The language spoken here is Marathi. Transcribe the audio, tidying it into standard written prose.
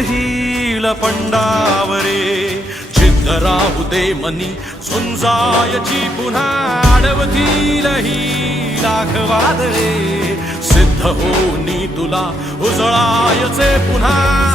हिल पंडावरे जिद्द राहू दे मनी झुंजायची पुन्हा अडवतील ही लाख वादळे सिद्ध होनी तुला उजळायचे पुन्हा